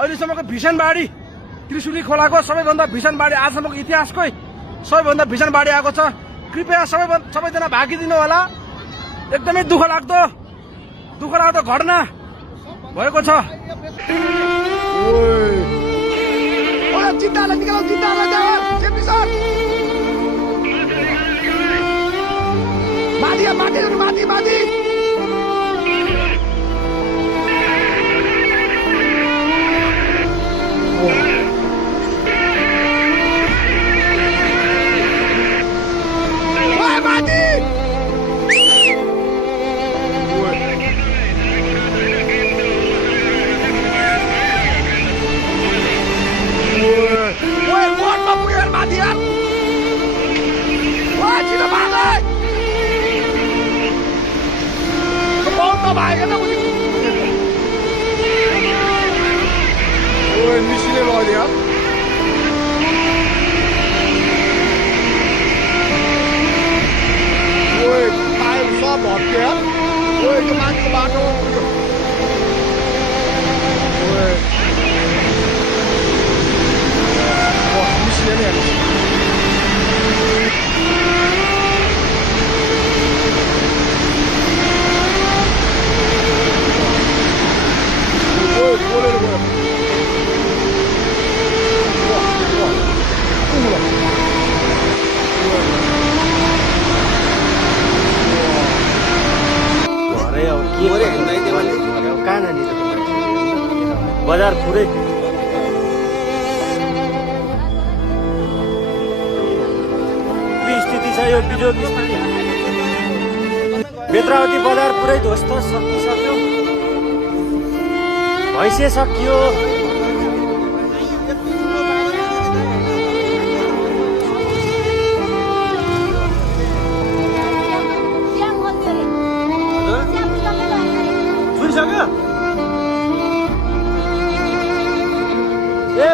अहिलेसम्मको भीषण बाढी त्रिशुली खोलाको सबैभन्दा भीषण बाढी आजसम्मको इतिहासकै सबैभन्दा भीषण बाढी आएको छ। कृपया सबैजना भागिदिनु होला। एकदमै दुःख लाग्दो घटना भएको छ। माथि मिसिने भयो सब भत्के त्यो माथिको बाटो मिसिने नै बजार पुरै स्थिति छ यो बिजोग स्थिति। बेत्रावती बजार पुरै ध्वस्त सकिसक्यो। भैँसे सकियो।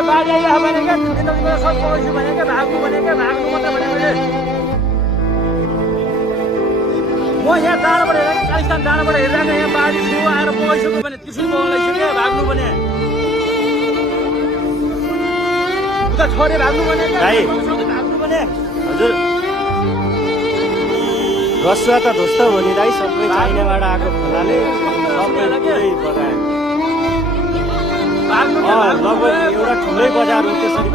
बाढी आइरहेको भनेको सब पकाउँछु भनेको भाग्नु मात्रै भनेको म यहाँ डाँडाबाट हेरेको कालिस्तान डाँडाबाट हेरिरहेको यहाँ बाढी ठुलो आएर पकाइसक्यो भने त्रिशुल बगाउन लागिसक्यो भाग्नु भने उता छोरे भाग्नु भनेको हजुर रसुवा त ध्वस्त हो नि दाइ। सबै चाइनाबाट आएको खोलाले सबै पुरै बगायो। लगभग एउटा ठुलै बजार हो। त्यसरी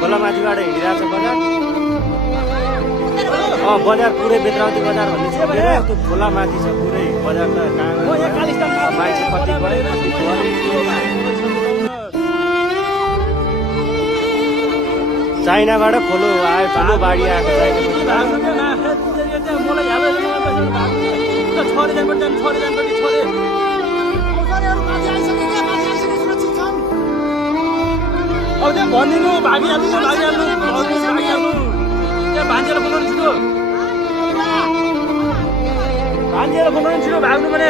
खोलामाथिबाट हिँडिरहेको छ बजार। बजार पुरै बेत्रावती बजार भन्ने छ। त्यो खोलामाथि छ पुरै बजार त मान्छे कति भयो। चाइनाबाट खोलो आयो, ठुलो बाढी आएको अब त्यहाँ भनिदिनु भागिहाल्नु त्यहाँ भान्जेर बनाउनु छिटो भाग्नु भने